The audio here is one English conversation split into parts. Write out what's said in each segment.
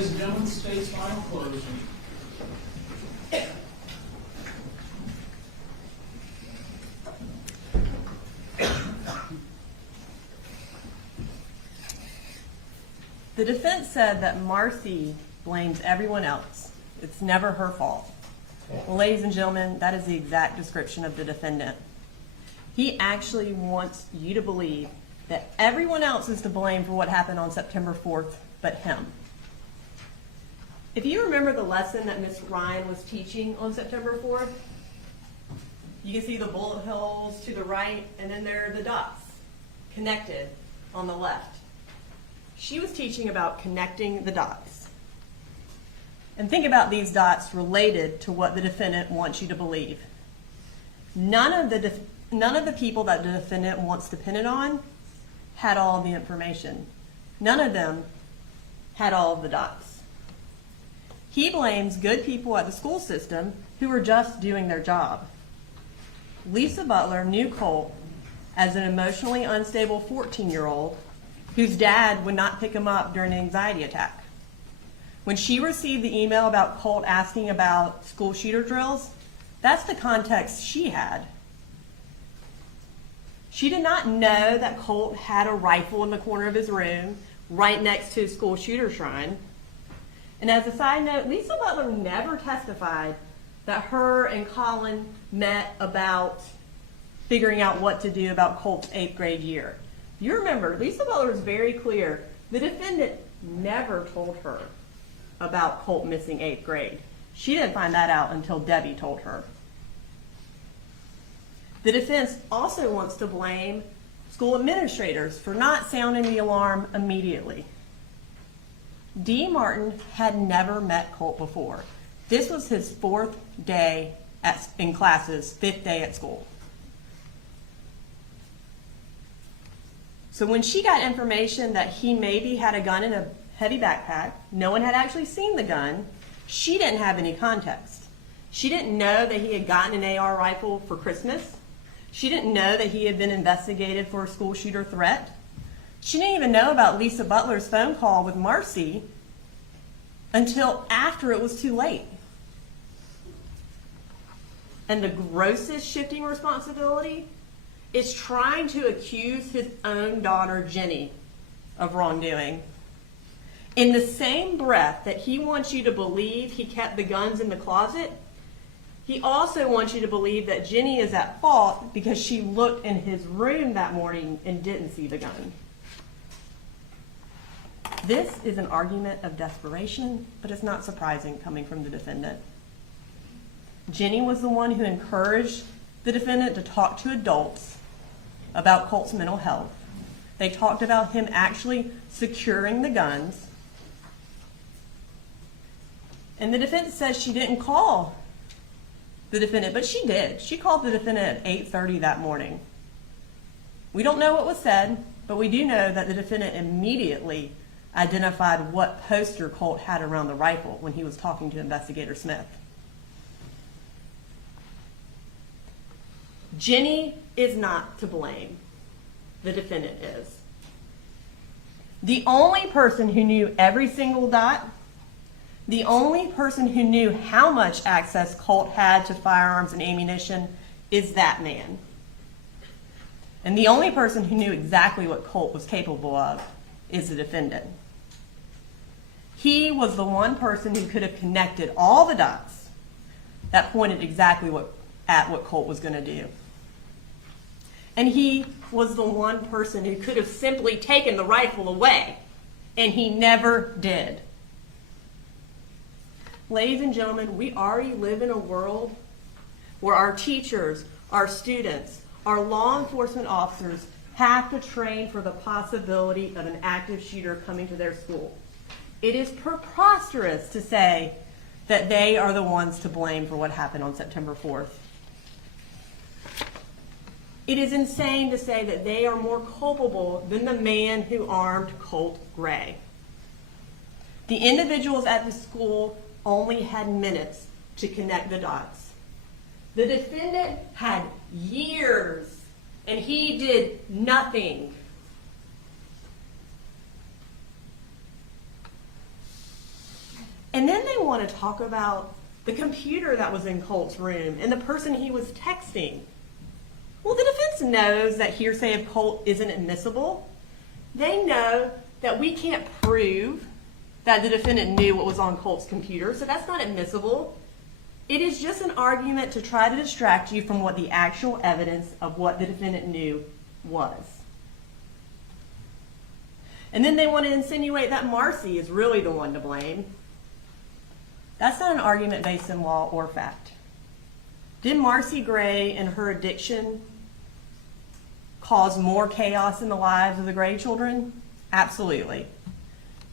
ladies and gentlemen, state's final closing. The defense said that Marcy blames everyone else. It's never her fault. Well, ladies and gentlemen, that is the exact description of the defendant. He actually wants you to believe that everyone else is to blame for what happened on September 4th but him. If you remember the lesson that Ms. Ryan was teaching on September 4th, you can see the bullet holes to the right, and then there are the dots connected on the left. She was teaching about connecting the dots. And think about these dots related to what the defendant wants you to believe. None of the people that the defendant wants to pin it on had all of the information. None of them had all of the dots. He blames good people at the school system who were just doing their job. Lisa Butler knew Colt as an emotionally unstable 14-year-old whose dad would not pick him up during an anxiety attack. When she received the email about Colt asking about school shooter drills, that's the context she had. She did not know that Colt had a rifle in the corner of his room right next to his school shooter shrine. And as a side note, Lisa Butler never testified that her and Colin met about figuring out what to do about Colt's 8th grade year. You remember, Lisa Butler is very clear. The defendant never told her about Colt missing 8th grade. She didn't find that out until Debbie told her. The defense also wants to blame school administrators for not sounding the alarm immediately. D. Martin had never met Colt before. This was his 4th day in classes, 5th day at school. So when she got information that he maybe had a gun in a heavy backpack, no one had actually seen the gun, she didn't have any context. She didn't know that he had gotten an AR rifle for Christmas. She didn't know that he had been investigated for a school shooter threat. She didn't even know about Lisa Butler's phone call with Marcy until after it was too late. And the grossest shifting responsibility is trying to accuse his own daughter, Jenny, of wrongdoing. In the same breath that he wants you to believe he kept the guns in the closet, he also wants you to believe that Jenny is at fault because she looked in his room that morning and didn't see the gun. This is an argument of desperation, but it's not surprising coming from the defendant. Jenny was the one who encouraged the defendant to talk to adults about Colt's mental health. They talked about him actually securing the guns. And the defense says she didn't call the defendant, but she did. She called the defendant at 8:30 that morning. We don't know what was said, but we do know that the defendant immediately identified what poster Colt had around the rifle when he was talking to Investigator Smith. Jenny is not to blame. The defendant is. The only person who knew every single dot, the only person who knew how much access Colt had to firearms and ammunition is that man. And the only person who knew exactly what Colt was capable of is the defendant. He was the one person who could have connected all the dots that pointed exactly at what Colt was going to do. And he was the one person who could have simply taken the rifle away, and he never did. Ladies and gentlemen, we already live in a world where our teachers, our students, our law enforcement officers have to train for the possibility of an active shooter coming to their school. It is preposterous to say that they are the ones to blame for what happened on September 4th. It is insane to say that they are more culpable than the man who armed Colt Gray. The individuals at the school only had minutes to connect the dots. The defendant had years, and he did nothing. And then they want to talk about the computer that was in Colt's room and the person he was texting. Well, the defense knows that hearsay of Colt isn't admissible. They know that we can't prove that the defendant knew what was on Colt's computer, so that's not admissible. It is just an argument to try to distract you from what the actual evidence of what the defendant knew was. And then they want to insinuate that Marcy is really the one to blame. That's not an argument based in law or fact. Did Marcy Gray and her addiction cause more chaos in the lives of the Gray children? Absolutely.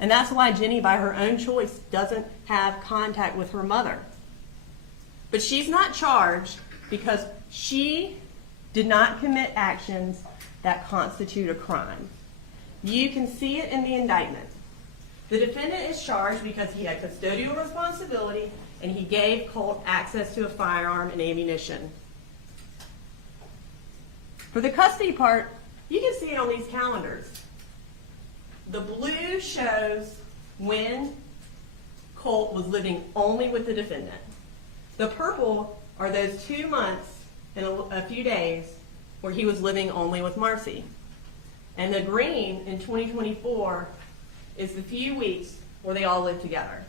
And that's why Jenny, by her own choice, doesn't have contact with her mother. But she's not charged because she did not commit actions that constitute a crime. You can see it in the indictment. The defendant is charged because he had custodial responsibility and he gave Colt access to a firearm and ammunition. For the custody part, you can see it on these calendars. The blue shows when Colt was living only with the defendant. The purple are those 2 months and a few days where he was living only with Marcy. And the green in 2024 is the few weeks where they all lived together.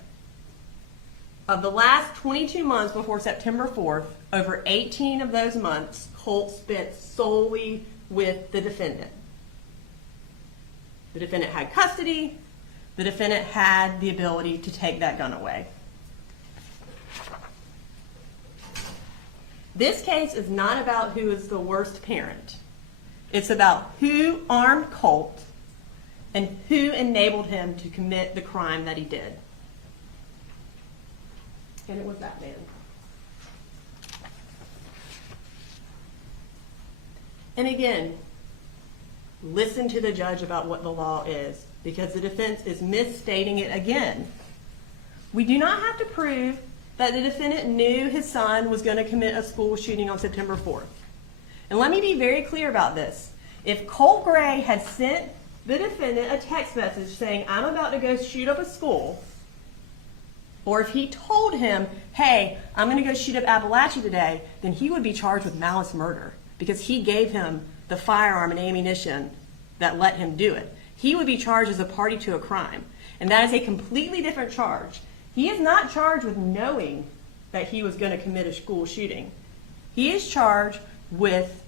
Of the last 22 months before September 4th, over 18 of those months, Colt spent solely with the defendant. The defendant had custody. The defendant had the ability to take that gun away. This case is not about who is the worst parent. It's about who armed Colt and who enabled him to commit the crime that he did. And it was that man. And again, listen to the judge about what the law is, because the defense is misstating it again. We do not have to prove that the defendant knew his son was going to commit a school shooting on September 4th. And let me be very clear about this. If Colt Gray had sent the defendant a text message saying, I'm about to go shoot up a school, or if he told him, hey, I'm going to go shoot up Apalachee today, then he would be charged with malice murder because he gave him the firearm and ammunition that let him do it. He would be charged as a party to a crime. And that is a completely different charge. He is not charged with knowing that he was going to commit a school shooting. He is charged with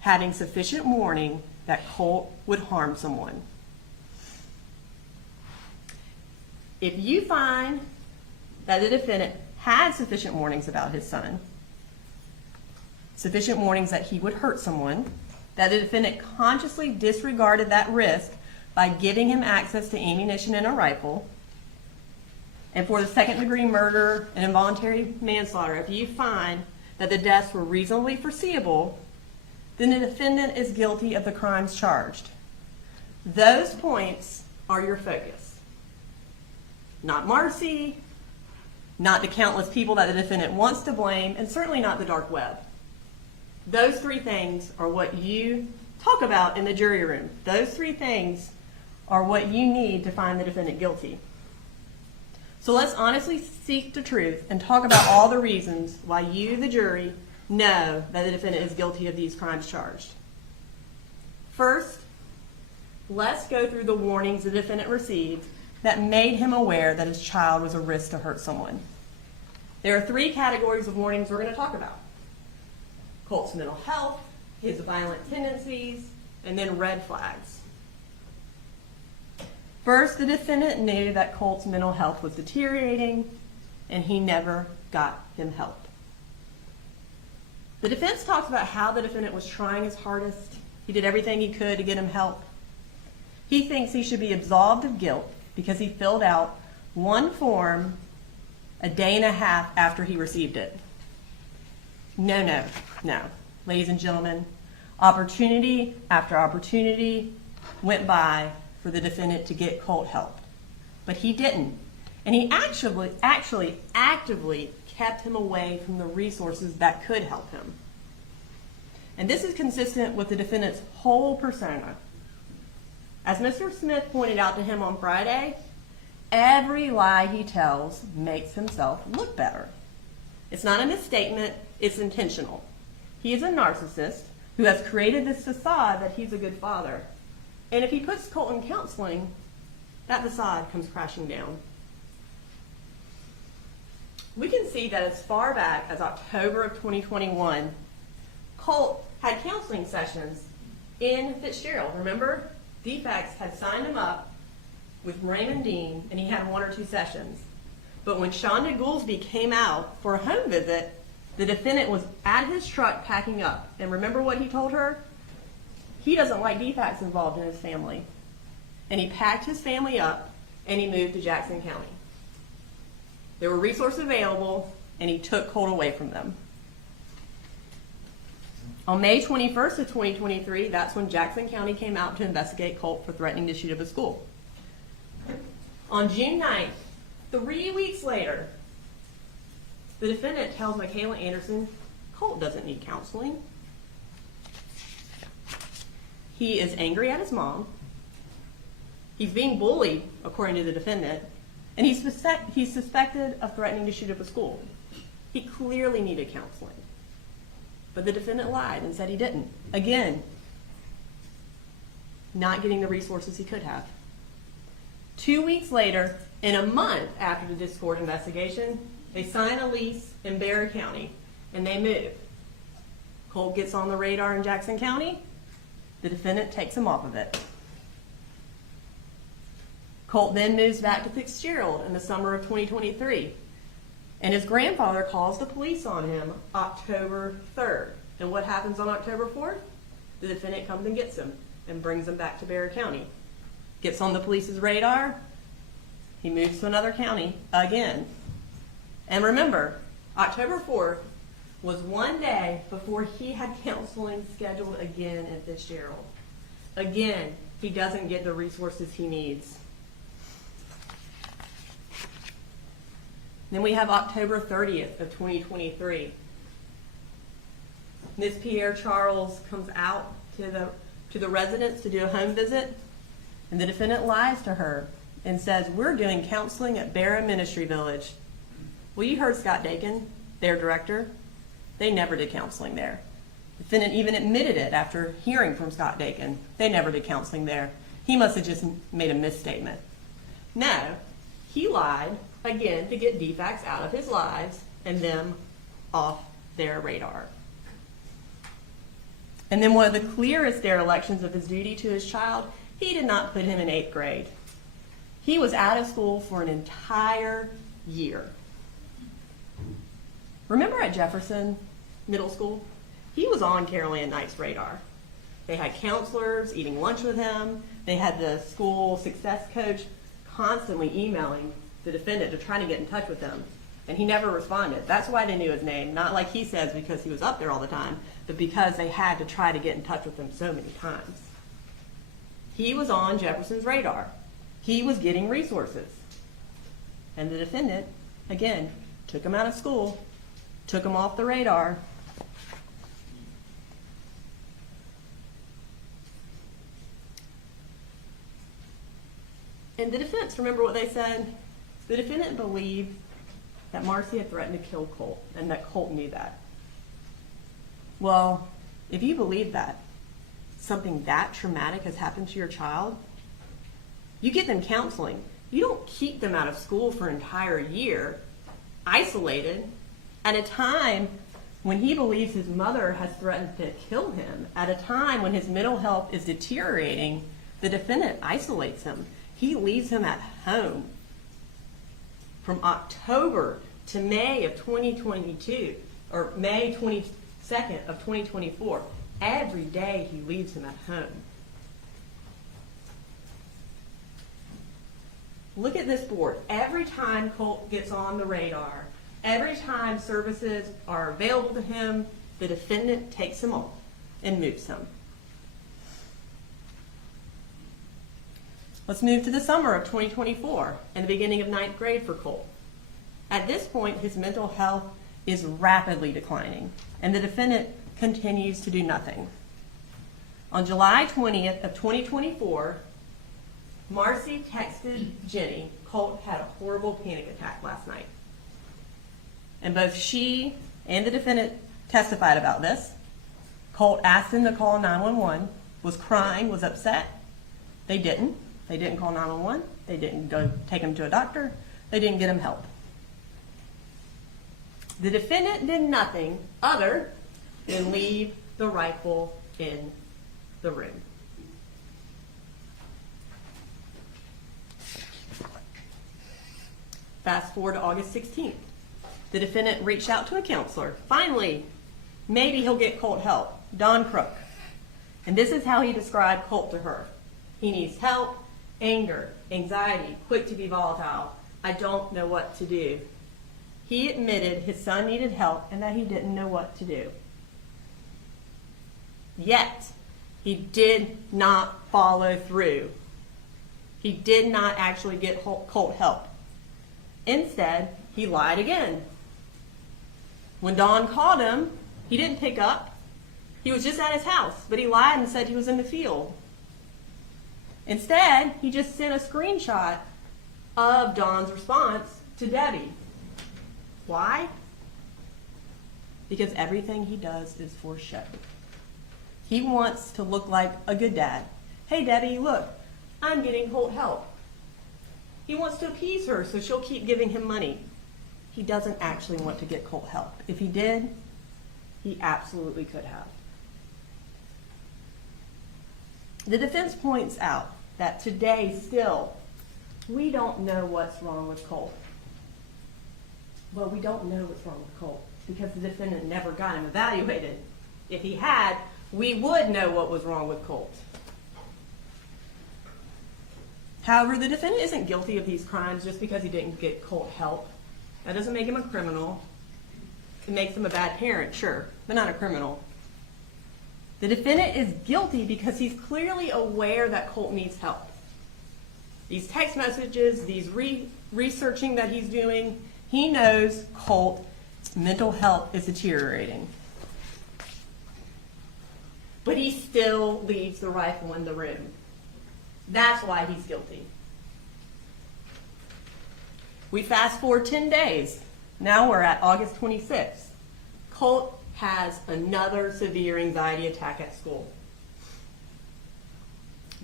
having sufficient warning that Colt would harm someone. If you find that the defendant had sufficient warnings about his son, sufficient warnings that he would hurt someone, that the defendant consciously disregarded that risk by giving him access to ammunition and a rifle, and for the second-degree murder and involuntary manslaughter, if you find that the deaths were reasonably foreseeable, then the defendant is guilty of the crimes charged. Those points are your focus. Not Marcy, not the countless people that the defendant wants to blame, and certainly not the dark web. Those three things are what you talk about in the jury room. Those three things are what you need to find the defendant guilty. So let's honestly seek the truth and talk about all the reasons why you, the jury, know that the defendant is guilty of these crimes charged. First, let's go through the warnings the defendant received that made him aware that his child was a risk to hurt someone. There are 3 categories of warnings we're going to talk about: Colt's mental health, his violent tendencies, and then red flags. First, the defendant knew that Colt's mental health was deteriorating, and he never got him help. The defense talks about how the defendant was trying his hardest. He did everything he could to get him help. He thinks he should be absolved of guilt because he filled out one form a day and a half after he received it. No. Ladies and gentlemen, opportunity after opportunity went by for the defendant to get Colt help. But he didn't. And he actually actively kept him away from the resources that could help him. And this is consistent with the defendant's whole persona. As Mr. Smith pointed out to him on Friday, every lie he tells makes himself look better. It's not a misstatement, it's intentional. He is a narcissist who has created this facade that he's a good father. And if he puts Colt in counseling, that facade comes crashing down. We can see that as far back as October of 2021, Colt had counseling sessions in Fitzgerald. Remember, DFACS had signed him up with Raymond Dean, and he had 1 or 2 sessions. But when Shonda Goolsby came out for a home visit, the defendant was at his truck packing up. And remember what he told her? He doesn't like DFACS involved in his family. And he packed his family up, and he moved to Jackson County. There were resources available, and he took Colt away from them. On May 21st of 2023, that's when Jackson County came out to investigate Colt for threatening to shoot up a school. On June 9th, 3 weeks later, the defendant tells Michaela Anderson, Colt doesn't need counseling. He is angry at his mom. He's being bullied, according to the defendant, and he's suspected of threatening to shoot up a school. He clearly needed counseling. But the defendant lied and said he didn't. Again, not getting the resources he could have. 2 weeks later, and a month after the Discord investigation, they sign a lease in Bexar County, and they move. Colt gets on the radar in Jackson County. The defendant takes him off of it. Colt then moves back to Fitzgerald in the summer of 2023. And his grandfather calls the police on him October 3rd. And what happens on October 4th? The defendant comes and gets him and brings him back to Bexar County. Gets on the police's radar. He moves to another county again. And remember, October 4th was 1 day before he had counseling scheduled again in Fitzgerald. Again, he doesn't get the resources he needs. Then we have October 30th of 2023. Miss Pierre Charles comes out to the residence to do a home visit, and the defendant lies to her and says, we're doing counseling at Bexar Ministry Village. Well, you heard Scott Dakin, their director. They never did counseling there. The defendant even admitted it after hearing from Scott Dakin. They never did counseling there. He must have just made a misstatement. No, he lied, again, to get DFACS out of his lives and them off their radar. And then one of the clearest derelictions of his duty to his child, he did not put him in 8th grade. He was out of school for an entire year. Remember at Jefferson Middle School? He was on Carol Ann Knight's radar. They had counselors eating lunch with him. They had the school success coach constantly emailing the defendant to try to get in touch with him. And he never responded. That's why they knew his name. Not like he says because he was up there all the time, but because they had to try to get in touch with him so many times. He was on Jefferson's radar. He was getting resources. And the defendant, again, took him out of school, took him off the radar. In the defense, remember what they said? The defendant believed that Marcy had threatened to kill Colt and that Colt knew that. Well, if you believe that, something that traumatic has happened to your child, you get them counseling. You don't keep them out of school for an entire year, isolated, at a time when he believes his mother has threatened to kill him, at a time when his mental health is deteriorating. The defendant isolates him. He leaves him at home. From October to May of 2022, or May 22nd of 2024, every day he leaves him at home. Look at this board. Every time Colt gets on the radar, every time services are available to him, the defendant takes him on and moves him. Let's move to the summer of 2024 and the beginning of 9th grade for Colt. At this point, his mental health is rapidly declining, and the defendant continues to do nothing. On July 20th of 2024, Marcy texted Jenny, Colt had a horrible panic attack last night. And both she and the defendant testified about this. Colt asked him to call 911, was crying, was upset. They didn't. They didn't call 911. They didn't go take him to a doctor. They didn't get him help. The defendant did nothing other than leave the rifle in the room. Fast forward to August 16th. The defendant reached out to a counselor. Finally, maybe he'll get Colt help. Don Crook. And this is how he described Colt to her. He needs help, anger, anxiety, quick to be volatile. I don't know what to do. He admitted his son needed help and that he didn't know what to do. Yet, he did not follow through. He did not actually get Colt help. Instead, he lied again. When Don called him, he didn't pick up. He was just at his house, but he lied and said he was in the field. Instead, he just sent a screenshot of Don's response to Debbie. Why? Because everything he does is for show. He wants to look like a good dad. Hey, Debbie, look, I'm getting Colt help. He wants to appease her so she'll keep giving him money. He doesn't actually want to get Colt help. If he did, he absolutely could have. The defense points out that today still, we don't know what's wrong with Colt. Well, we don't know what's wrong with Colt because the defendant never got him evaluated. If he had, we would know what was wrong with Colt. However, the defendant isn't guilty of these crimes just because he didn't get Colt help. That doesn't make him a criminal. It makes him a bad parent, sure, but not a criminal. The defendant is guilty because he's clearly aware that Colt needs help. These text messages, these researching that he's doing, he knows Colt's mental health is deteriorating. But he still leaves the rifle in the room. That's why he's guilty. We fast forward 10 days. Now we're at August 26th. Colt has another severe anxiety attack at school.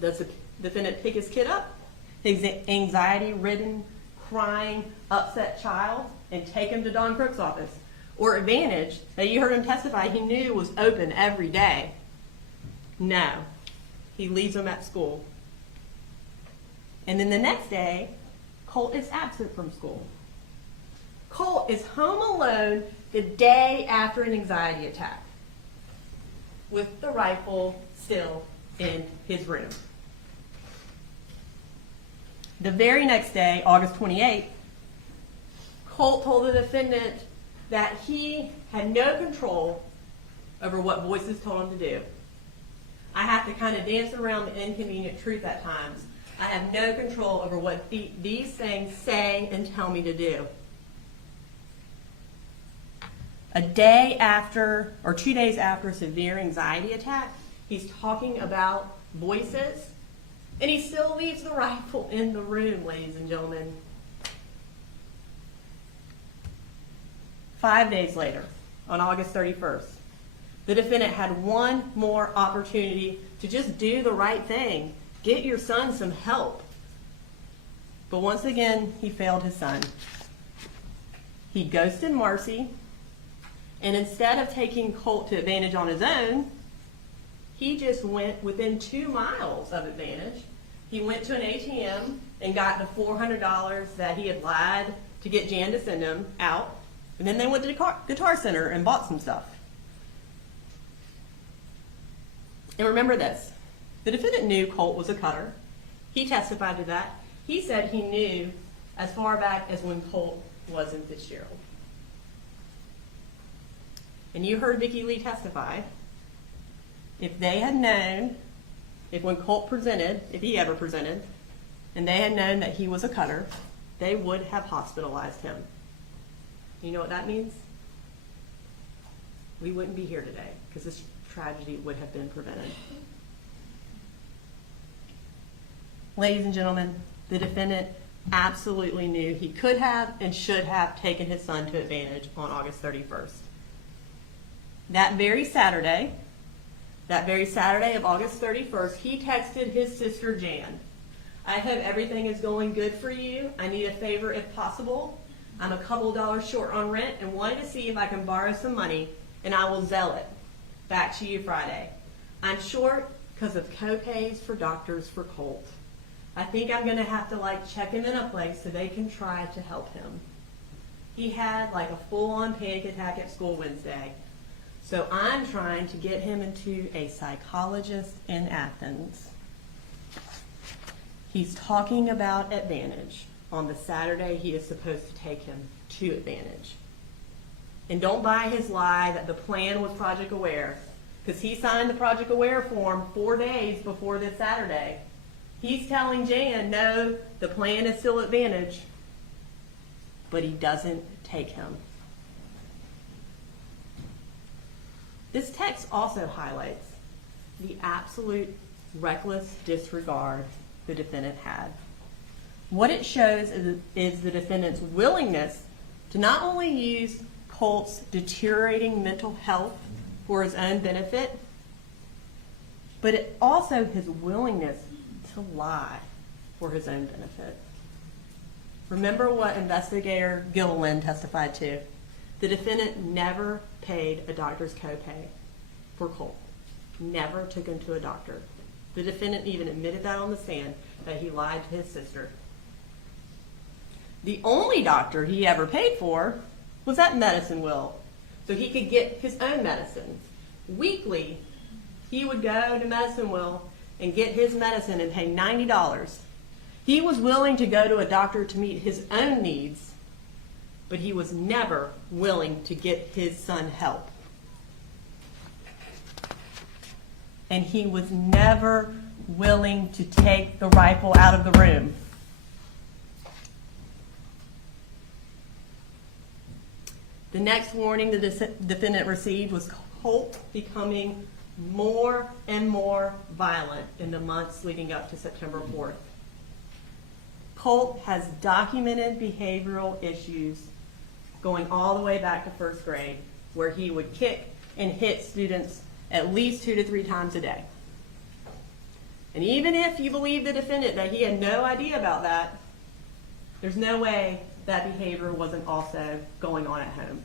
Does the defendant pick his kid up, his anxiety-ridden, crying, upset child, and take him to Don Crook's office? Or Advantage, that you heard him testify he knew was open every day? No. He leaves him at school. And then the next day, Colt is absent from school. Colt is home alone the day after an anxiety attack with the rifle still in his room. The very next day, August 28th, Colt told the defendant that he had no control over what voices told him to do. I have to kind of dance around the inconvenient truth at times. I have no control over what these things say and tell me to do. A day after, or 2 days after a severe anxiety attack, he's talking about voices, and he still leaves the rifle in the room, ladies and gentlemen. 5 days later, on August 31st, the defendant had one more opportunity to just do the right thing. Get your son some help. But once again, he failed his son. He ghosted Marcy, and instead of taking Colt to Advantage on his own, he just went within 2 miles of Advantage. He went to an ATM and got the $400 that he had lied to get Jan to send him out, and then they went to the Guitar Center and bought some stuff. And remember this. The defendant knew Colt was a cutter. He testified to that. He said he knew as far back as when Colt was in Fitzgerald. And you heard Vicki Lee testify. If they had known, if when Colt presented, if he ever presented, and they had known that he was a cutter, they would have hospitalized him. You know what that means? We wouldn't be here today because this tragedy would have been prevented. Ladies and gentlemen, the defendant absolutely knew he could have and should have taken his son to advantage on August 31st. That very Saturday of August 31st, he texted his sister Jan, "I hope everything is going good for you. I need a favor if possible. I'm a couple dollars short on rent and wanted to see if I can borrow some money, and I will zell it. Back to you Friday. I'm short because of copays for doctors for Colt. I think I'm going to have to check him in a place so they can try to help him. He had a full-on panic attack at school Wednesday. So I'm trying to get him into a psychologist in Athens." He's talking about advantage on the Saturday he is supposed to take him to advantage. And don't buy his lie that the plan was Project Aware, because he signed the Project Aware form 4 days before this Saturday. He's telling Jan, no, the plan is still advantage, but he doesn't take him. This text also highlights the absolute reckless disregard the defendant had. What it shows is the defendant's willingness to not only use Colt's deteriorating mental health for his own benefit, but also his willingness to lie for his own benefit. Remember what investigator Gilliland testified to. The defendant never paid a doctor's copay for Colt. Never took him to a doctor. The defendant even admitted that on the stand, that he lied to his sister. The only doctor he ever paid for was that medicine will, so he could get his own medicine. Weekly, he would go to Medicine Will and get his medicine and pay $90. He was willing to go to a doctor to meet his own needs, but he was never willing to get his son help. And he was never willing to take the rifle out of the room. The next warning the defendant received was Colt becoming more and more violent in the months leading up to September 4th. Colt has documented behavioral issues going all the way back to first grade, where he would kick and hit students at least 2 to 3 times a day. And even if you believe the defendant that he had no idea about that, there's no way that behavior wasn't also going on at home.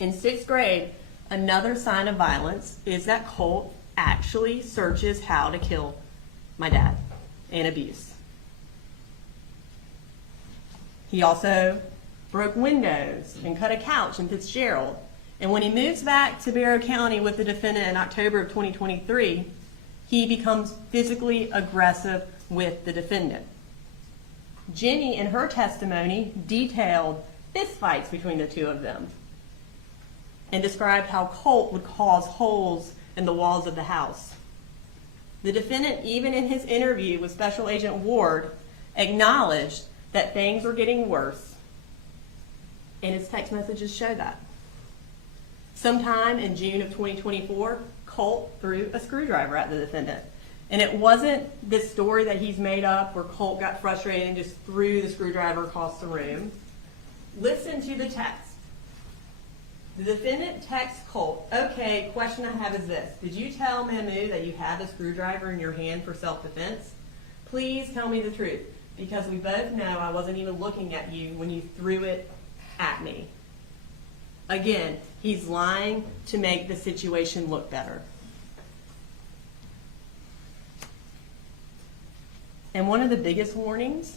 In 6th grade, another sign of violence is that Colt actually searches how to kill my dad and abuse. He also broke windows and cut a couch in Fitzgerald. And when he moves back to Barrow County with the defendant in October of 2023, he becomes physically aggressive with the defendant. Jenny, in her testimony, detailed fistfights between the two of them and described how Colt would cause holes in the walls of the house. The defendant, even in his interview with Special Agent Ward, acknowledged that things were getting worse, and his text messages show that. Sometime in June of 2024, Colt threw a screwdriver at the defendant. And it wasn't this story that he's made up where Colt got frustrated and just threw the screwdriver across the room. Listen to the text. The defendant texts Colt, "Okay, question I have is this. Did you tell Mamu that you had the screwdriver in your hand for self-defense? Please tell me the truth, because we both know I wasn't even looking at you when you threw it at me." Again, he's lying to make the situation look better. And one of the biggest warnings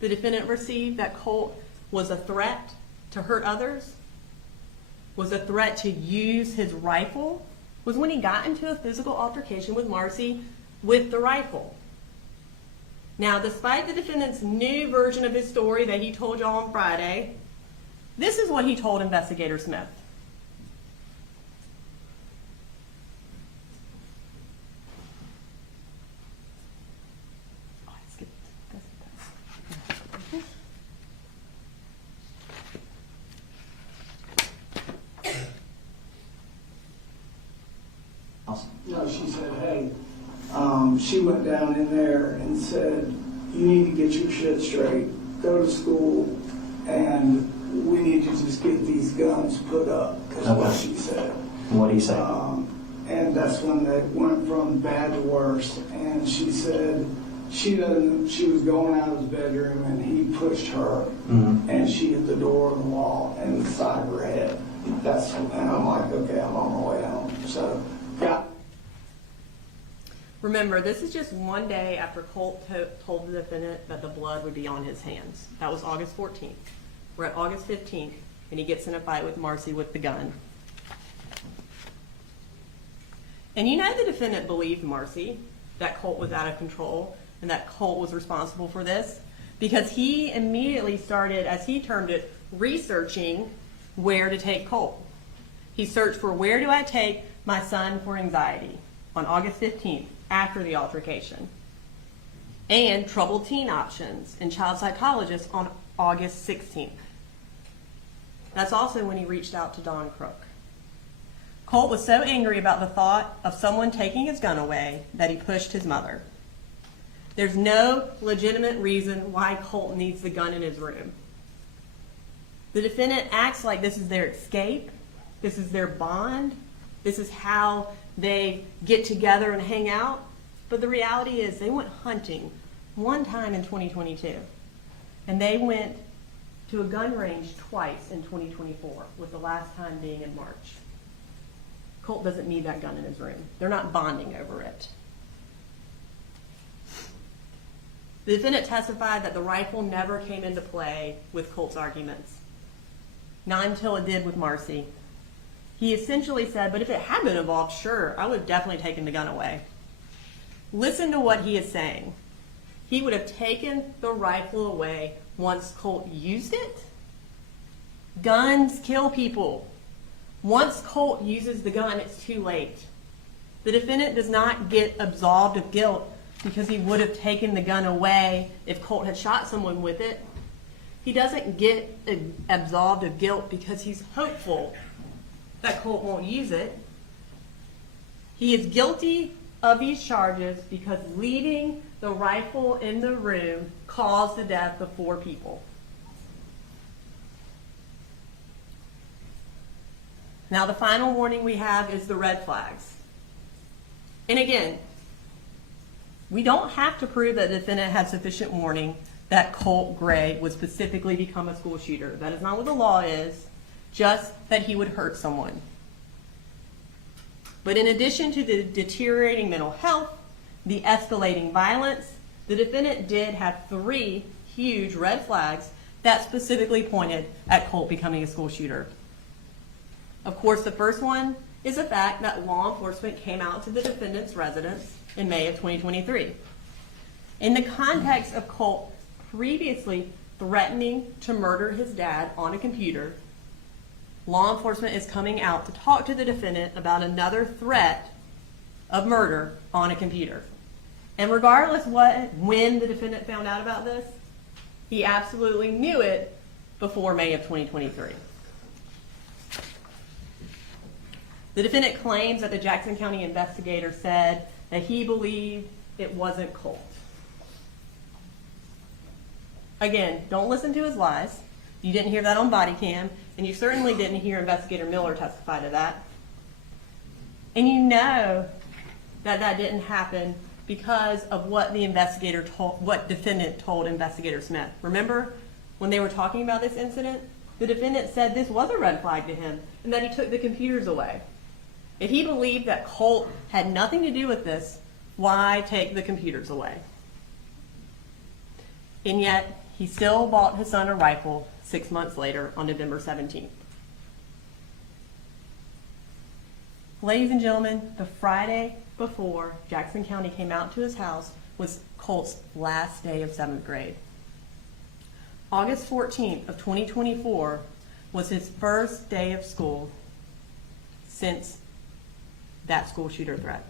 the defendant received that Colt was a threat to hurt others, was a threat to use his rifle, was when he got into a physical altercation with Marcy with the rifle. Now, despite the defendant's new version of his story that he told y'all on Friday, this is what he told Investigator Smith. No, she said, hey, she went down in there and said, you need to get your shit straight, go to school, and we need to just get these guns put up, because what she said. What did he say? And that's when they went from bad to worse. And she said she was going out of his bedroom and he pushed her, and she hit the door on the wall and the side of her head. And I'm like, okay, I'm on my way home. So, yeah. Remember, this is just one day after Colt told the defendant that the blood would be on his hands. That was August 14th. We're at August 15th, and he gets in a fight with Marcy with the gun. And you know the defendant believed Marcy, that Colt was out of control, and that Colt was responsible for this, because he immediately started, as he termed it, researching where to take Colt. He searched for where do I take my son for anxiety on August 15th, after the altercation, and troubled teen options and child psychologists on August 16th. That's also when he reached out to Don Crook. Colt was so angry about the thought of someone taking his gun away that he pushed his mother. There's no legitimate reason why Colt needs the gun in his room. The defendant acts like this is their escape, this is their bond, this is how they get together and hang out. But the reality is they went hunting one time in 2022, and they went to a gun range twice in 2024, with the last time being in March. Colt doesn't need that gun in his room. They're not bonding over it. The defendant testified that the rifle never came into play with Colt's arguments, not until it did with Marcy. He essentially said, but if it had been involved, sure, I would have definitely taken the gun away. Listen to what he is saying. He would have taken the rifle away once Colt used it. Guns kill people. Once Colt uses the gun, it's too late. The defendant does not get absolved of guilt because he would have taken the gun away if Colt had shot someone with it. He doesn't get absolved of guilt because he's hopeful that Colt won't use it. He is guilty of these charges because leaving the rifle in the room caused the death of 4 people. Now the final warning we have is the red flags. And again, we don't have to prove that the defendant had sufficient warning that Colt Gray would specifically become a school shooter. That is not what the law is, just that he would hurt someone. But in addition to the deteriorating mental health, the escalating violence, the defendant did have 3 huge red flags that specifically pointed at Colt becoming a school shooter. Of course, the first one is the fact that law enforcement came out to the defendant's residence in May of 2023. In the context of Colt previously threatening to murder his dad on a computer, law enforcement is coming out to talk to the defendant about another threat of murder on a computer. And regardless when the defendant found out about this, he absolutely knew it before May of 2023. The defendant claims that the Jackson County investigator said that he believed it wasn't Colt. Again, don't listen to his lies. You didn't hear that on body cam, and you certainly didn't hear Investigator Miller testify to that. And you know that that didn't happen because of what the investigator told, what defendant told Investigator Smith. Remember when they were talking about this incident? The defendant said this was a red flag to him and that he took the computers away. If he believed that Colt had nothing to do with this, why take the computers away? And yet, he still bought his son a rifle 6 months later on November 17th. Ladies and gentlemen, the Friday before Jackson County came out to his house was Colt's last day of 7th grade. August 14th of 2024 was his first day of school since that school shooter threat.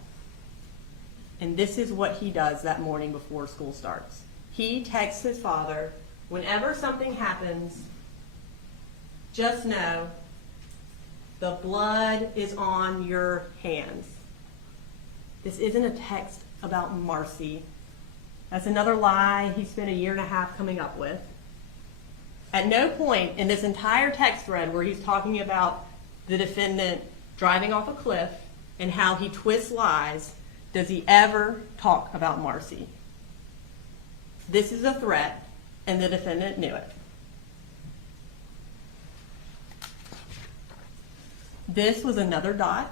And this is what he does that morning before school starts. He texts his father, whenever something happens, just know the blood is on your hands. This isn't a text about Marcy. That's another lie he spent a year and a half coming up with. At no point in this entire text thread where he's talking about the defendant driving off a cliff and how he twists lies does he ever talk about Marcy. This is a threat, and the defendant knew it. This was another dot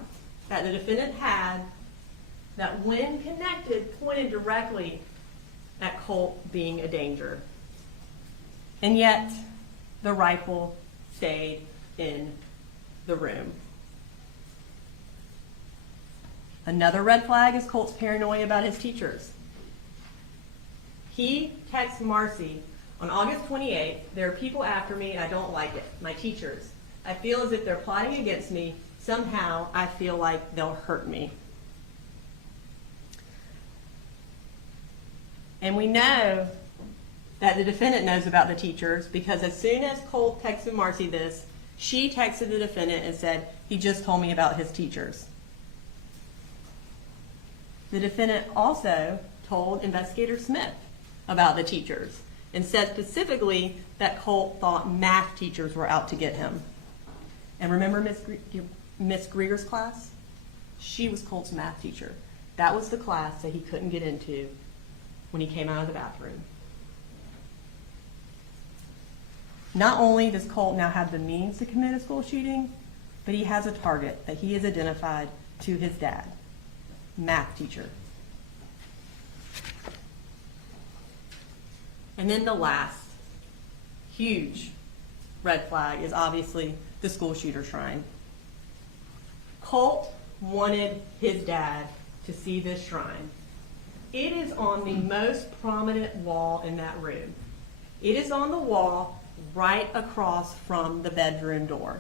that the defendant had that, when connected, pointed directly at Colt being a danger. And yet, the rifle stayed in the room. Another red flag is Colt's paranoia about his teachers. He texts Marcy on August 28th, "There are people after me, I don't like it. My teachers. I feel as if they're plotting against me. Somehow, I feel like they'll hurt me." And we know that the defendant knows about the teachers because as soon as Colt texted Marcy this, she texted the defendant and said, "He just told me about his teachers." The defendant also told Investigator Smith about the teachers and said specifically that Colt thought math teachers were out to get him. And remember Miss Grieger's class? She was Colt's math teacher. That was the class that he couldn't get into when he came out of the bathroom. Not only does Colt now have the means to commit a school shooting, but he has a target that he has identified to his dad, math teacher. And then the last huge red flag is obviously the school shooter shrine. Colt wanted his dad to see this shrine. It is on the most prominent wall in that room. It is on the wall right across from the bedroom door.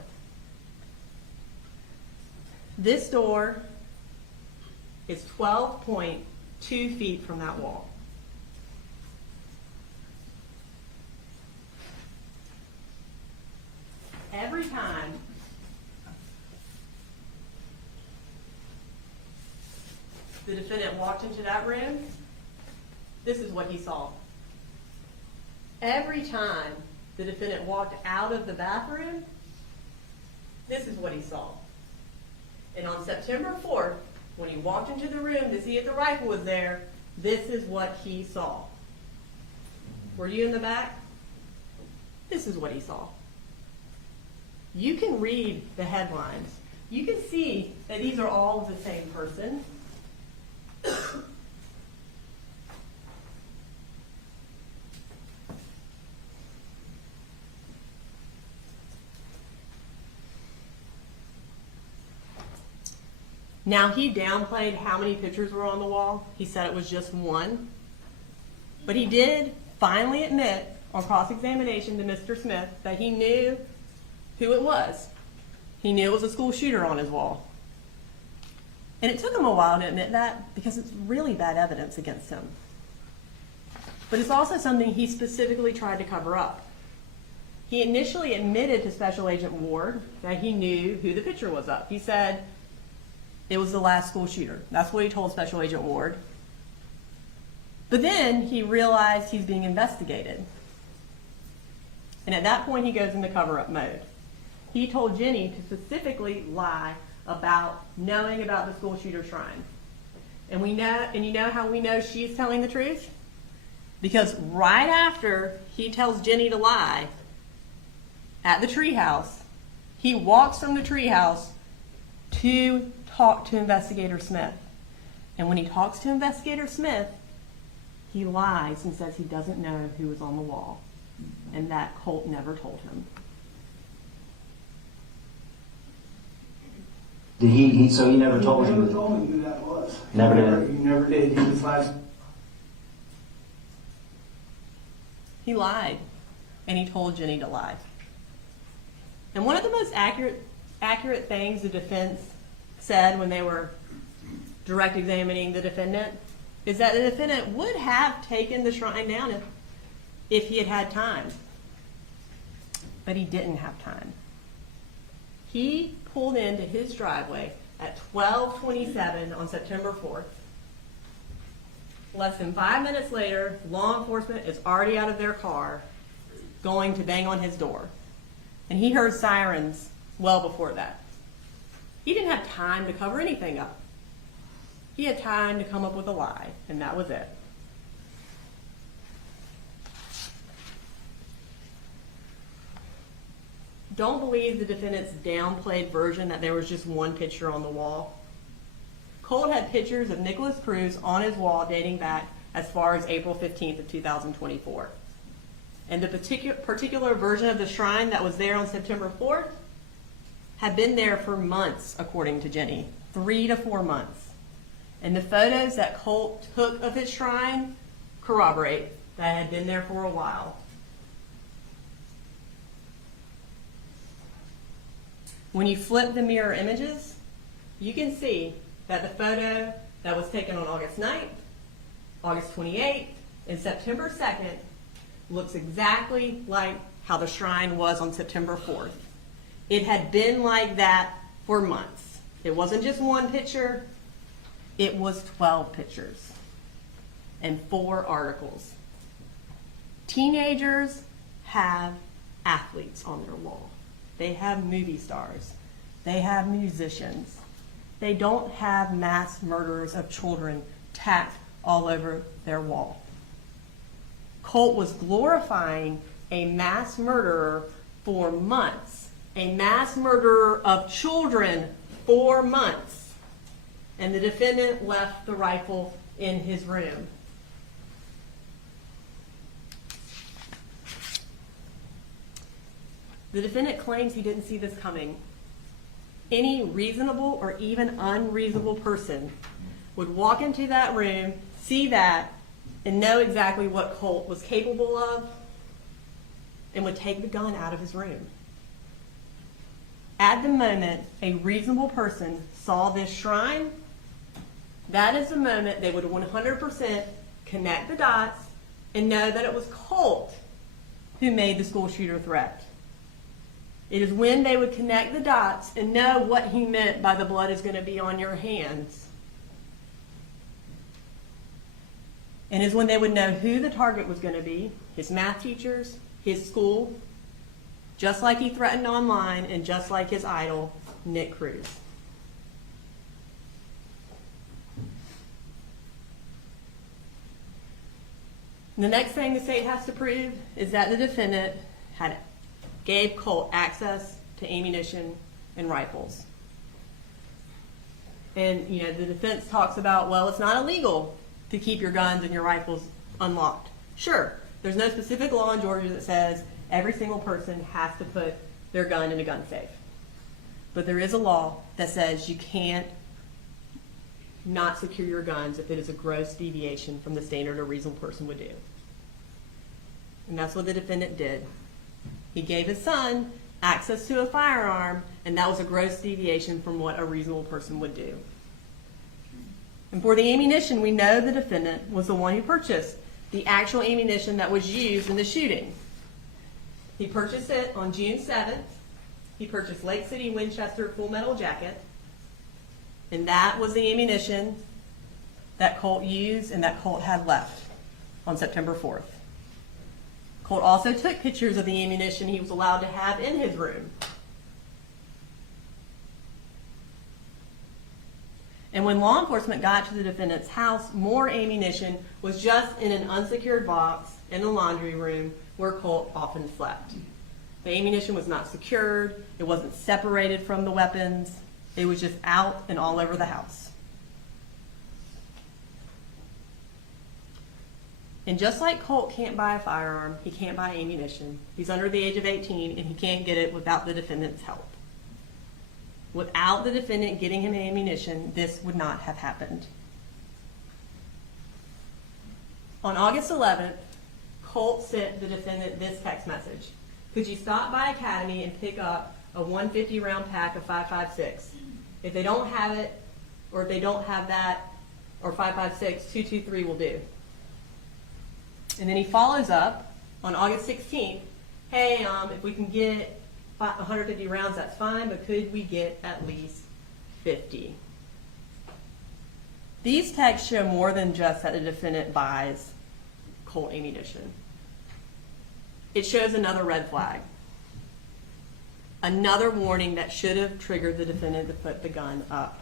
This door is 12.2 feet from that wall. Every time the defendant walked into that room, this is what he saw. Every time the defendant walked out of the bathroom, this is what he saw. And on September 4th, when he walked into the room to see if the rifle was there, this is what he saw. Were you in the back? This is what he saw. You can read the headlines. You can see that these are all of the same person. Now, he downplayed how many pictures were on the wall. He said it was just one. But he did finally admit on cross-examination to Mr. Smith that he knew who it was. He knew it was a school shooter on his wall. And it took him a while to admit that because it's really bad evidence against him. But it's also something he specifically tried to cover up. He initially admitted to Special Agent Ward that he knew who the picture was of. He said it was the last school shooter. That's what he told Special Agent Ward. But then he realized he's being investigated. And at that point, he goes into cover-up mode. He told Jenny to specifically lie about knowing about the school shooter shrine. And you know how we know she's telling the truth? Because right after he tells Jenny to lie at the treehouse, he walks from the treehouse to talk to Investigator Smith. And when he talks to Investigator Smith, he lies and says he doesn't know who was on the wall and that Colt never told him. Did he? So he never told He you? never told me who that was. Never did? He never did. He was like, He lied, and he told Jenny to lie. And one of the most accurate things the defense said when they were direct examining the defendant is that the defendant would have taken the shrine down if he had had time. But he didn't have time. He pulled into his driveway at 12:27 on September 4th. Less than 5 minutes later, law enforcement is already out of their car going to bang on his door. And he heard sirens well before that. He didn't have time to cover anything up. He had time to come up with a lie, and that was it. Don't believe the defendant's downplayed version that there was just one picture on the wall. Colt had pictures of Nicholas Cruz on his wall dating back as far as April 15th of 2024. And the particular version of the shrine that was there on September 4th had been there for months, according to Jenny, 3 to 4 months. And the photos that Colt took of his shrine corroborate that it had been there for a while. When you flip the mirror images, you can see that the photo that was taken on August 9th, August 28th, and September 2nd looks exactly like how the shrine was on September 4th. It had been like that for months. It wasn't just one picture, it was 12 pictures and 4 articles. Teenagers have athletes on their wall. They have movie stars. They have musicians. They don't have mass murderers of children tacked all over their wall. Colt was glorifying a mass murderer for months, a mass murderer of children for months, and the defendant left the rifle in his room. The defendant claims he didn't see this coming. Any reasonable or even unreasonable person would walk into that room, see that, and know exactly what Colt was capable of, and would take the gun out of his room. At the moment a reasonable person saw this shrine, that is the moment they would 100% connect the dots and know that it was Colt who made the school shooter threat. It is when they would connect the dots and know what he meant by the blood is going to be on your hands. And is when they would know who the target was going to be, his math teachers, his school, just like he threatened online and just like his idol, Nick Cruz. The next thing the state has to prove is that the defendant gave Colt access to ammunition and rifles. And the defense talks about, well, it's not illegal to keep your guns and your rifles unlocked. Sure, there's no specific law in Georgia that says every single person has to put their gun in a gun safe. But there is a law that says you can't not secure your guns if it is a gross deviation from the standard a reasonable person would do. And that's what the defendant did. He gave his son access to a firearm, and that was a gross deviation from what a reasonable person would do. And for the ammunition, we know the defendant was the one who purchased the actual ammunition that was used in the shooting. He purchased it on June 7th. He purchased Lake City Winchester Full Metal Jacket, and that was the ammunition that Colt used and that Colt had left on September 4th. Colt also took pictures of the ammunition he was allowed to have in his room. And when law enforcement got to the defendant's house, more ammunition was just in an unsecured box in the laundry room where Colt often slept. The ammunition was not secured, it wasn't separated from the weapons, it was just out and all over the house. And just like Colt can't buy a firearm, he can't buy ammunition. He's under the age of 18 and he can't get it without the defendant's help. Without the defendant getting him ammunition, this would not have happened. On August 11th, Colt sent the defendant this text message. Could you stop by Academy and pick up a 150 round pack of 5.56? If they don't have it, or if they don't have that, or 5.56, 223 will do. And then he follows up on August 16th, hey, if we can get 150 rounds, that's fine, but could we get at least 50? These texts show more than just that the defendant buys Colt ammunition. It shows another red flag. Another warning that should have triggered the defendant to put the gun up.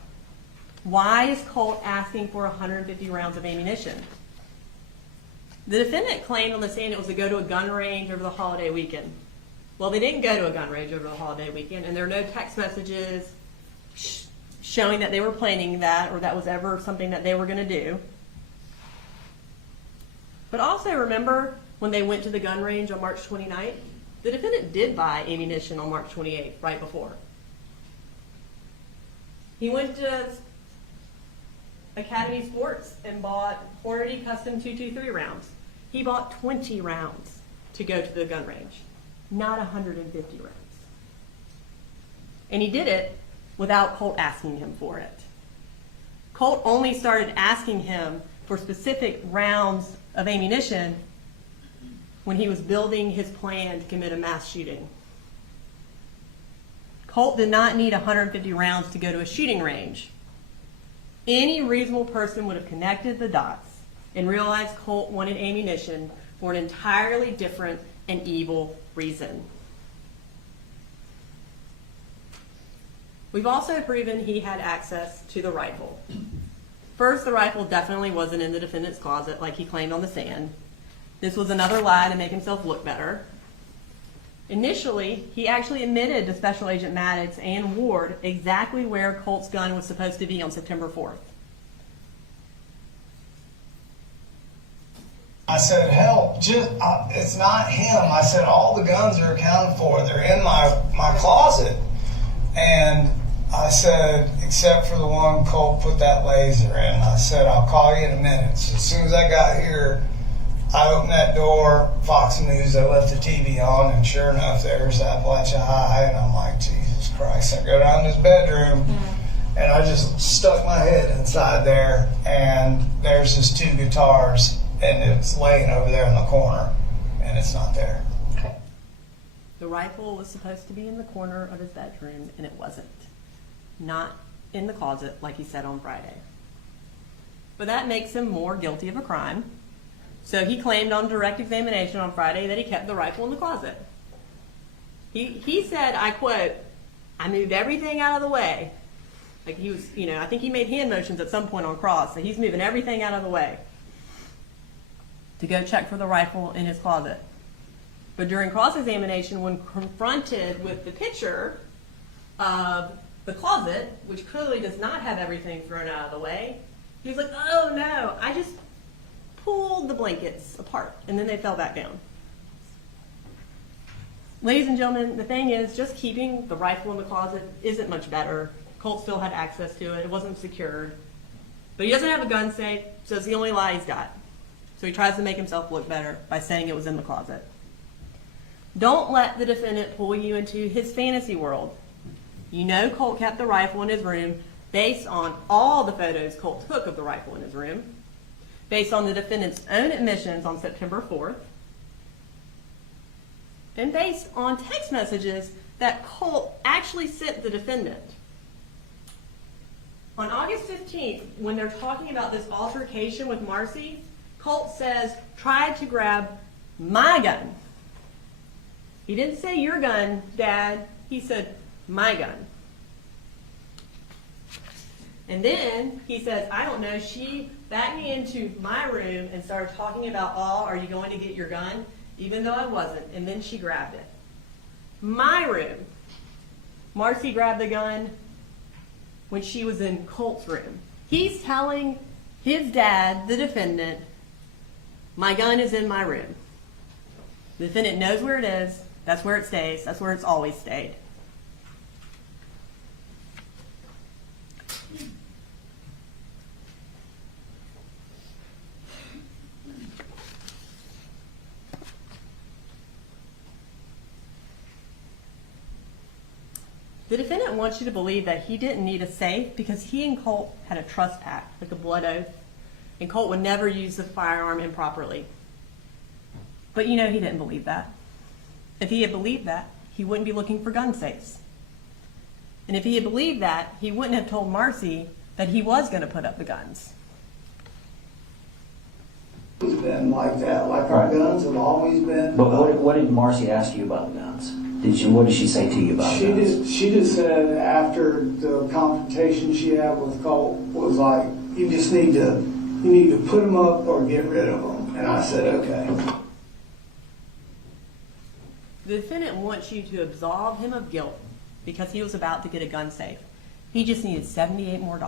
Why is Colt asking for 150 rounds of ammunition? The defendant claimed on the stand it was to go to a gun range over the holiday weekend. Well, they didn't go to a gun range over the holiday weekend, and there are no text messages showing that they were planning that or that was ever something that they were going to do. But also remember when they went to the gun range on March 29th, the defendant did buy ammunition on March 28th, right before. He went to Academy Sports and bought Hornady Custom 223 rounds. He bought 20 rounds to go to the gun range, not 150 rounds. And he did it without Colt asking him for it. Colt only started asking him for specific rounds of ammunition when he was building his plan to commit a mass shooting. Colt did not need 150 rounds to go to a shooting range. Any reasonable person would have connected the dots and realized Colt wanted ammunition for an entirely different and evil reason. We've also proven he had access to the rifle. First, the rifle definitely wasn't in the defendant's closet like he claimed on the stand. This was another lie to make himself look better. Initially, he actually admitted to Special Agent Maddox and Ward exactly where Colt's gun was supposed to be on September 4th. I said, hell, it's not him. I said, all the guns are accounted for. They're in my closet. And I said, except for the one Colt put that laser in. I said, I'll call you in a minute. So as soon as I got here, I opened that door, Fox News, I left the TV on, and sure enough, there's Apalachee High, and I'm like, Jesus Christ. I go down to his bedroom, and I just stuck my head inside there, and there's his two guitars, and it's laying over there in the corner, and it's not there. Okay. The rifle was supposed to be in the corner of his bedroom, and it wasn't. Not in the closet, like he said on Friday. But that makes him more guilty of a crime. So he claimed on direct examination on Friday that he kept the rifle in the closet. He said, I quote, I moved everything out of the way. Like he was, I think he made hand motions at some point on cross. So he's moving everything out of the way to go check for the rifle in his closet. But during cross-examination, when confronted with the picture of the closet, which clearly does not have everything thrown out of the way, he was like, oh no, I just pulled the blankets apart, and then they fell back down. Ladies and gentlemen, the thing is, just keeping the rifle in the closet isn't much better. Colt still had access to it. It wasn't secured. But he doesn't have a gun safe, so it's the only lie he's got. So he tries to make himself look better by saying it was in the closet. Don't let the defendant pull you into his fantasy world. You know Colt kept the rifle in his room based on all the photos Colt took of the rifle in his room, based on the defendant's own admissions on September 4th, and based on text messages that Colt actually sent the defendant. On August 15th, when they're talking about this altercation with Marcy, Colt says, tried to grab my gun. He didn't say your gun, Dad. He said, my gun. And then he says, I don't know, she backed me into my room and started talking about, are you going to get your gun? Even though I wasn't. And then she grabbed it. My room. Marcy grabbed the gun when she was in Colt's room. He's telling his dad, the defendant, my gun is in my room. The defendant knows where it is. That's where it stays. That's where it's always stayed. The defendant wants you to believe that he didn't need a safe because he and Colt had a trust pact, like a blood oath, and Colt would never use the firearm improperly. But he didn't believe that. If he had believed that, he wouldn't be looking for gun safes. And if he had believed that, he wouldn't have told Marcy that he was going to put up the guns. It's been like that, like our guns have always been. But what did Marcy ask you about the guns? What did she say to you about guns? She just said after the confrontation she had with Colt was like, you need to put them up or get rid of them. And I said, okay. The defendant wants you to absolve him of guilt because he was about to get a gun safe. He just needed $78 more.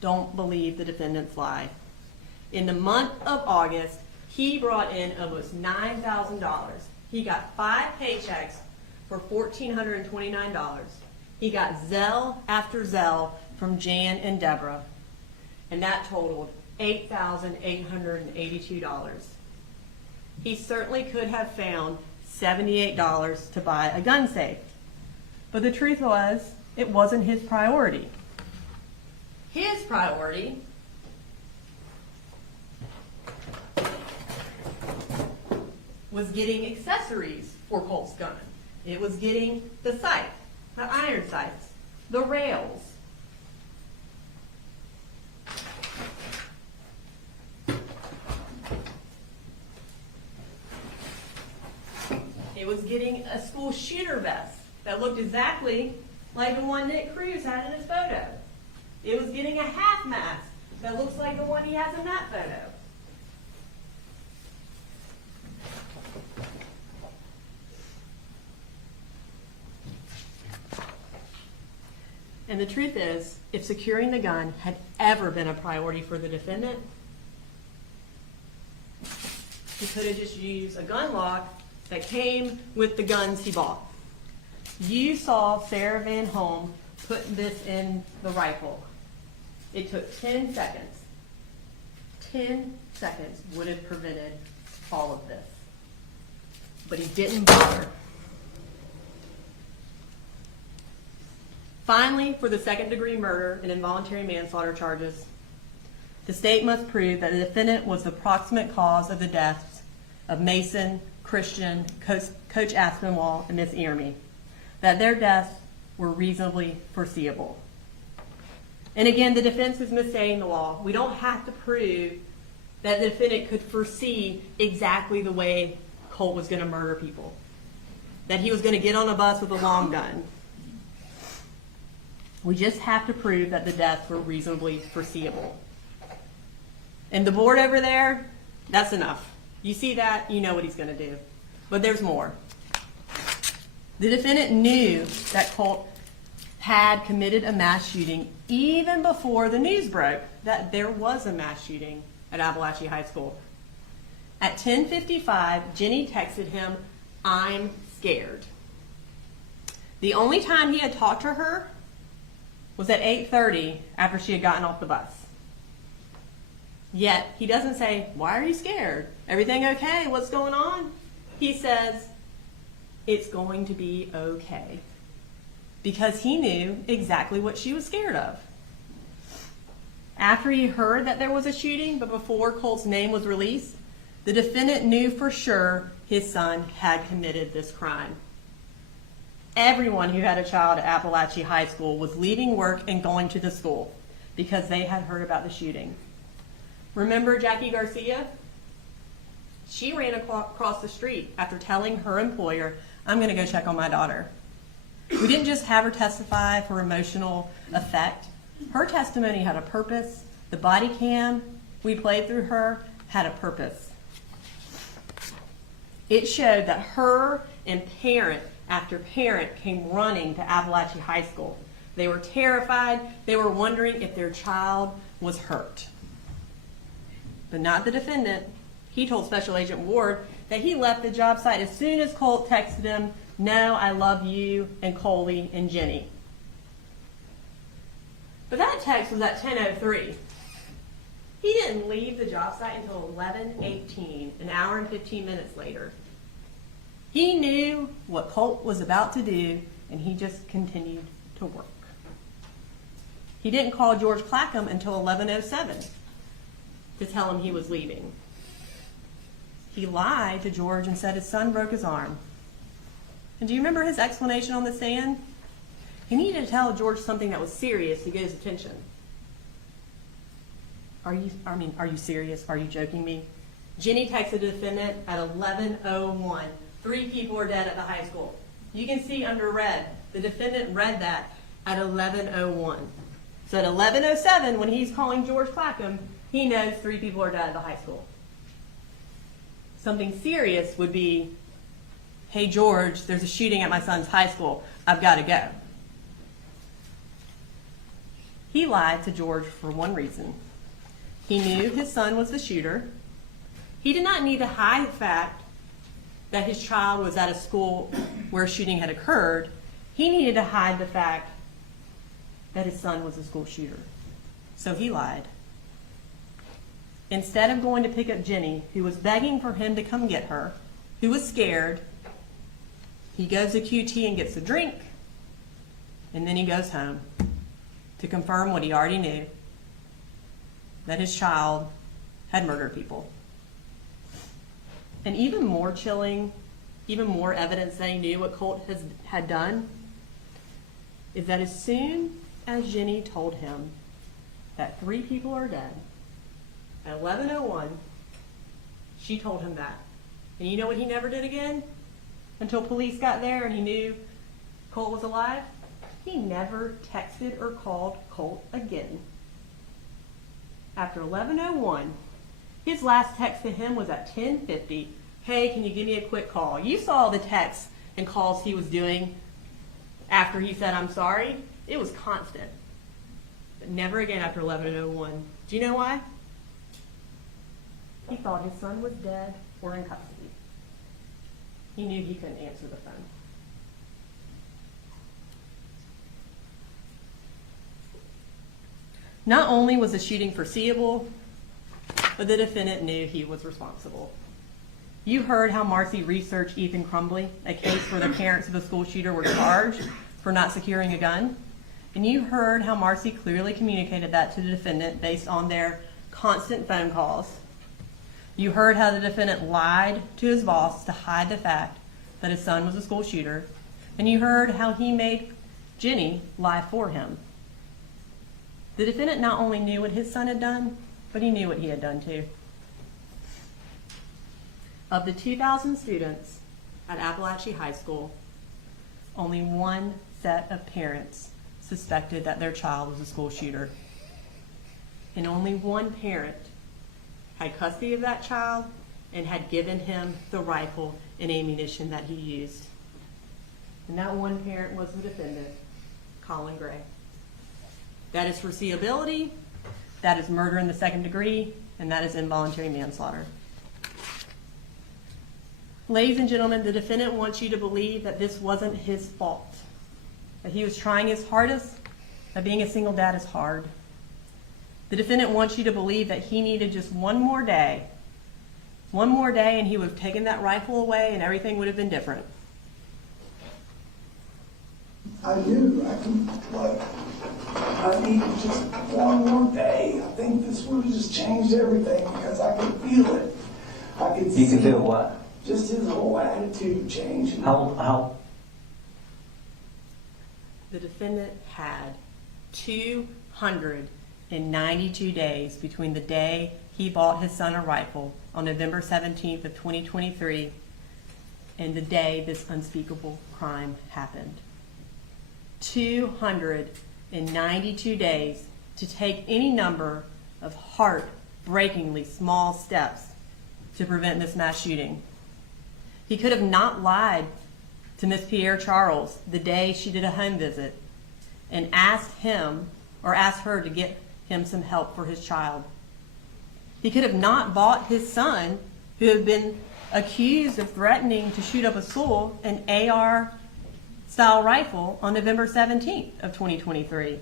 Don't believe the defendant's lie. In the month of August, he brought in almost $9,000. He got 5 paychecks for $1,429. He got Zelle after Zelle from Jan and Deborah, and that totaled $8,882. He certainly could have found $78 to buy a gun safe, but the truth was, it wasn't his priority. His priority was getting accessories for Colt's gun. It was getting the sight, the iron sights, the rails. It was getting a school shooter vest that looked exactly like the one Nick Cruz had in his photo. It was getting a half mask that looks like the one he has in that photo. And the truth is, if securing the gun had ever been a priority for the defendant, he could have just used a gun lock that came with the guns he bought. You saw Sarah Van Holm put this in the rifle. It took 10 seconds. 10 seconds would have prevented all of this. But he didn't bother. Finally, for the second-degree murder and involuntary manslaughter charges, the state must prove that the defendant was the proximate cause of the deaths of Mason, Christian, Coach Aspinwall, and Miss Earmy, that their deaths were reasonably foreseeable. And again, the defense is misstating the law. We don't have to prove that the defendant could foresee exactly the way Colt was going to murder people, that he was going to get on a bus with a long gun. We just have to prove that the deaths were reasonably foreseeable. And the board over there, that's enough. You see that, you know what he's going to do. But there's more. The defendant knew that Colt had committed a mass shooting even before the news broke that there was a mass shooting at Apalachee High School. At 10:55, Jenny texted him, "I'm scared." The only time he had talked to her was at 8:30 after she had gotten off the bus. Yet, he doesn't say, "Why are you scared? Everything okay? What's going on?" He says, "It's going to be okay." Because he knew exactly what she was scared of. After he heard that there was a shooting, but before Colt's name was released, the defendant knew for sure his son had committed this crime. Everyone who had a child at Apalachee High School was leaving work and going to the school because they had heard about the shooting. Remember Jackie Garcia? She ran across the street after telling her employer, "I'm going to go check on my daughter." We didn't just have her testify for emotional effect. Her testimony had a purpose. The body cam we played through her had a purpose. It showed that her and parent after parent came running to Apalachee High School. They were terrified. They were wondering if their child was hurt. But not the defendant. He told Special Agent Ward that he left the job site as soon as Colt texted him, "No, I love you and Coley and Jenny." But that text was at 10:03. He didn't leave the job site until 11:18, an hour and 15 minutes later. He knew what Colt was about to do, and he just continued to work. He didn't call George Clackham until 11:07 to tell him he was leaving. He lied to George and said his son broke his arm. And do you remember his explanation on the stand? He needed to tell George something that was serious to get his attention. are you serious? Are you joking me? Jenny texted the defendant at 11:01. 3 people are dead at the high school. You can see under red, the defendant read that at 11:01. So at 11:07, when he's calling George Clackham, he knows 3 people are dead at the high school. Something serious would be, hey George, there's a shooting at my son's high school. I've got to go. He lied to George for one reason. He knew his son was the shooter. He did not need to hide the fact that his child was at a school where a shooting had occurred. He needed to hide the fact that his son was a school shooter. So he lied. Instead of going to pick up Jenny, who was begging for him to come get her, who was scared, he goes to QT and gets a drink, and then he goes home to confirm what he already knew, that his child had murdered people. And even more chilling, even more evidence that he knew what Colt had done, is that as soon as Jenny told him that 3 people are dead, at 11:01, she told him that. And you know what he never did again? Until police got there and he knew Colt was alive? He never texted or called Colt again. After 11:01, his last text to him was at 10:50. Hey, can you give me a quick call? You saw the texts and calls he was doing after he said, I'm sorry. It was constant. But never again after 11:01. Do you know why? He thought his son was dead or in custody. He knew he couldn't answer the phone. Not only was the shooting foreseeable, but the defendant knew he was responsible. You heard how Marcy researched Ethan Crumbly, a case where the parents of the school shooter were charged for not securing a gun. And you heard how Marcy clearly communicated that to the defendant based on their constant phone calls. You heard how the defendant lied to his boss to hide the fact that his son was a school shooter. And you heard how he made Jenny lie for him. The defendant not only knew what his son had done, but he knew what he had done too. Of the 2,000 students at Apalachee High School, only one set of parents suspected that their child was a school shooter. And only one parent had custody of that child and had given him the rifle and ammunition that he used. And that one parent was the defendant, Colin Gray. That is foreseeability, that is murder in the second degree, and that is involuntary manslaughter. Ladies and gentlemen, the defendant wants you to believe that this wasn't his fault, that he was trying his hardest, that being a single dad is hard. The defendant wants you to believe that he needed just one more day, and he would have taken that rifle away and everything would have been different. I do. I need just one more day. I think this would have just changed everything because I could feel it. I could see. You could feel what? Just his whole attitude change. How? The defendant had 292 days between the day he bought his son a rifle on November 17th of 2023 and the day this unspeakable crime happened. 292 days to take any number of heartbreakingly small steps to prevent this mass shooting. He could have not lied to Miss Pierre Charles the day she did a home visit and asked him or asked her to get him some help for his child. He could have not bought his son, who had been accused of threatening to shoot up a school, an AR-style rifle on November 17th of 2023.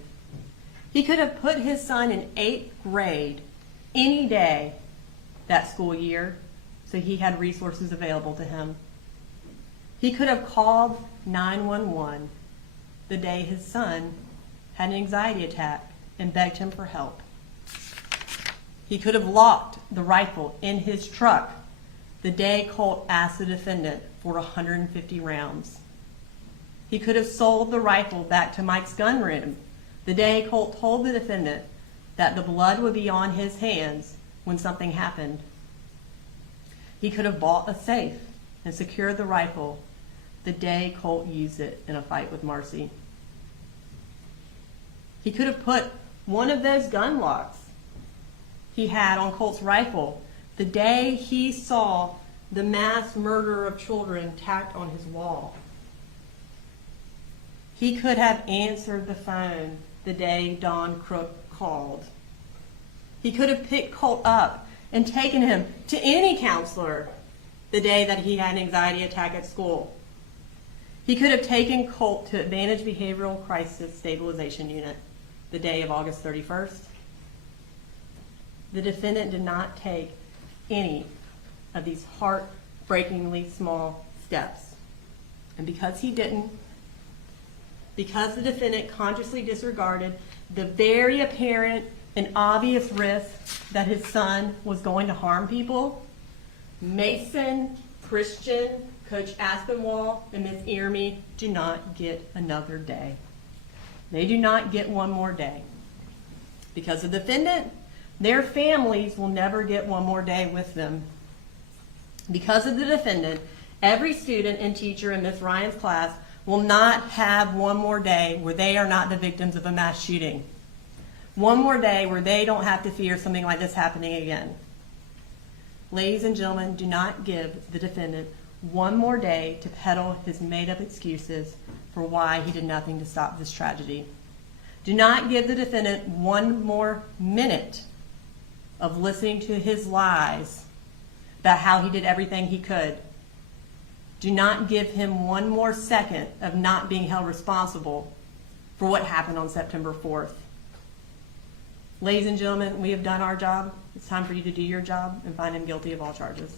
He could have put his son in 8th grade any day that school year so he had resources available to him. He could have called 911 the day his son had an anxiety attack and begged him for help. He could have locked the rifle in his truck the day Colt asked the defendant for 150 rounds. He could have sold the rifle back to Mike's gun room the day Colt told the defendant that the blood would be on his hands when something happened. He could have bought a safe and secured the rifle the day Colt used it in a fight with Marcy. He could have put one of those gun locks he had on Colt's rifle the day he saw the mass murder of children tacked on his wall. He could have answered the phone the day Don Crook called. He could have picked Colt up and taken him to any counselor the day that he had an anxiety attack at school. He could have taken Colt to Advantage Behavioral Crisis Stabilization Unit the day of August 31st. The defendant did not take any of these heartbreakingly small steps. And because he didn't, because the defendant consciously disregarded the very apparent and obvious risk that his son was going to harm people, Mason, Christian, Coach Aspinwall, and Ms. Earmy do not get another day. They do not get one more day. Because of the defendant, their families will never get one more day with them. Because of the defendant, every student and teacher in Ms. Ryan's class will not have one more day where they are not the victims of a mass shooting. One more day where they don't have to fear something like this happening again. Ladies and gentlemen, do not give the defendant one more day to peddle his made-up excuses for why he did nothing to stop this tragedy. Do not give the defendant one more minute of listening to his lies about how he did everything he could. Do not give him one more second of not being held responsible for what happened on September 4th. Ladies and gentlemen, we have done our job. It's time for you to do your job and find him guilty of all charges.